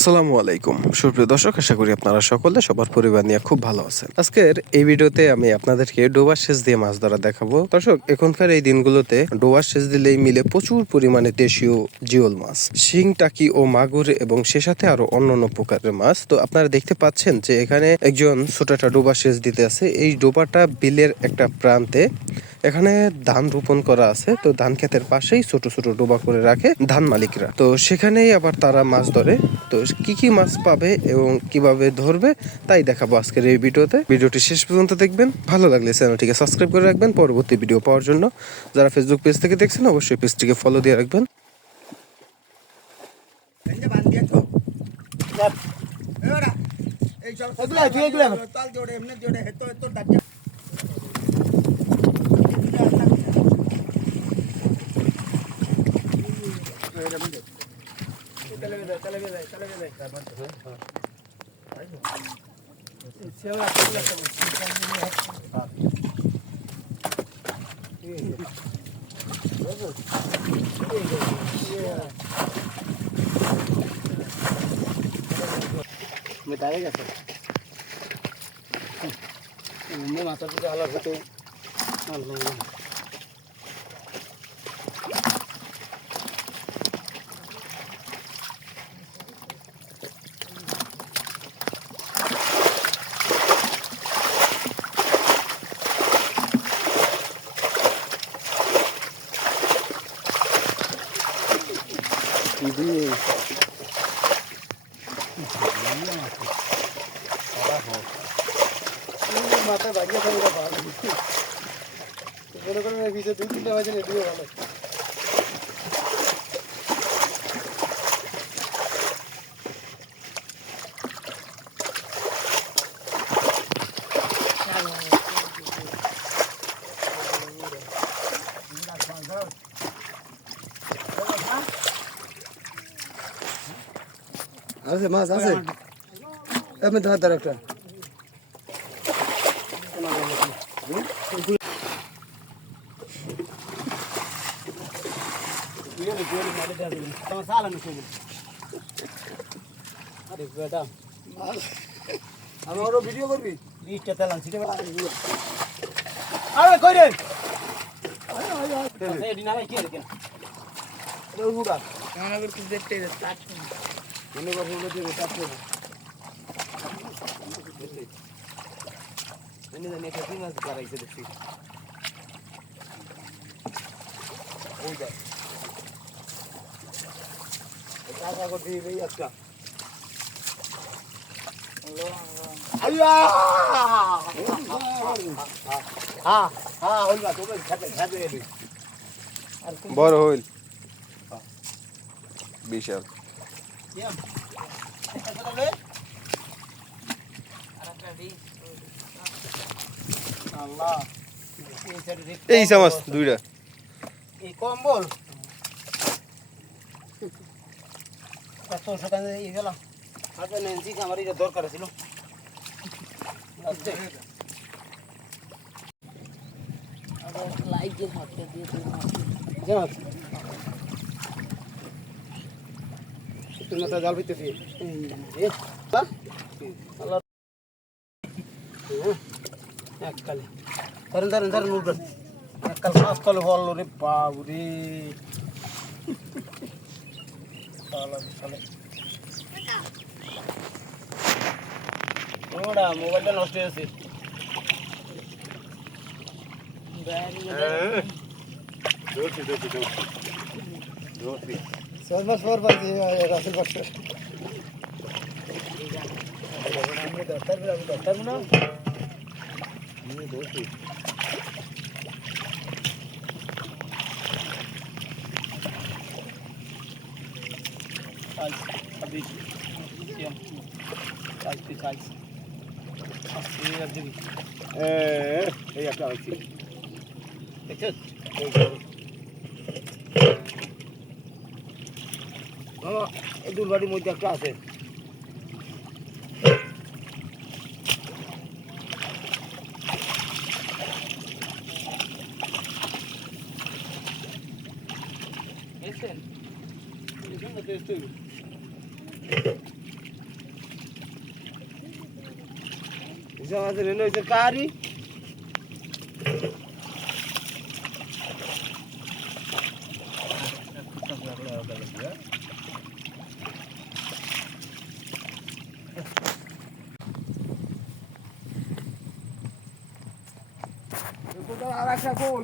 আসসালামু আলাইকুম সুপ্রিয় দর্শক, আশা করি আপনারা সকলে সবার পরিবার নিয়ে খুব ভালো আছেন। আজকের এই ভিডিওতে আমি আপনাদেরকে ডোবার সেচ দিয়ে মাছ ধরা দেখাবো। দর্শক, এখনকার এই দিনগুলোতে ডোবার সেচ দিলেই মিলে প্রচুর পরিমাণে দেশীয় জিওল মাছ, শিং, টাকি ও মাগুর এবং সে সাথে আরো অন্যান্য প্রকারের মাছ। তো আপনারা দেখতে পাচ্ছেন যে এখানে একজন ছোট একটা ডোবা সেচ দিতে আছে। এই ডোবাটা বিলের একটা প্রান্তে। এখানে ধান রোপণ করা আছে, তো ধান ক্ষেতের পাশেই ছোট ছোট ডোবা করে রাখে ধান মালিকরা। তো সেখানেই আবার তারা মাছ ধরে। তো কি কি মাছ পাবে এবং কিভাবে ধরবে তাই দেখাবো আজকের এই ভিডিওতে। ভিডিওটি শেষ পর্যন্ত দেখবেন। ভালো লাগলে চ্যানেলটিকে সাবস্ক্রাইব করে রাখবেন পরবর্তী ভিডিও পাওয়ার জন্য। যারা ফেসবুক পেজ থেকে দেখছেন অবশ্যই পেজটিকে ফলো দিয়ে রাখবেন। মাথায় বাগিয়ে থাকলে ভালো মনে করেন পিছিয়ে 2-3টা বাজে এদিকে ভালো। আছে মাছ আছে, আমি ধর একটা ভিডিও করবি 20টা তেল আনছি আরে কই রে এডি না কি রে কেন রুড়া না করে তুই দেখতে দে তাত মনে করে মনে দিয়ে তাত না এনে না নেটা দিন আজ করাইছে দেখছি ওই দা টাকা করে দিয়ে এই আজকা আল্লাহ হ্যাঁ হ্যাঁ হইল না তোকে খেতে এলি বড় হইল বিশাল এই চামচ দুইটা এই কম্বল এত সকালে এই গেলাম হাতে নেন্সি আমার এটা দরকার ছিল লাইট দিয়ে হাতে দিয়ে যাও তুমি তো জাল ভিতরে এই আল্লাহ এককালে ধরেন উঠবেন এককাল মাছ তলে বলল রে বাবু রে মোবাইলটা নষ্ট হয়েছে এই একটা আছে এই দুলবাড়ির মধ্যে একটা আছে আমাদের এনে হয়েছে কারি আর একটা কোন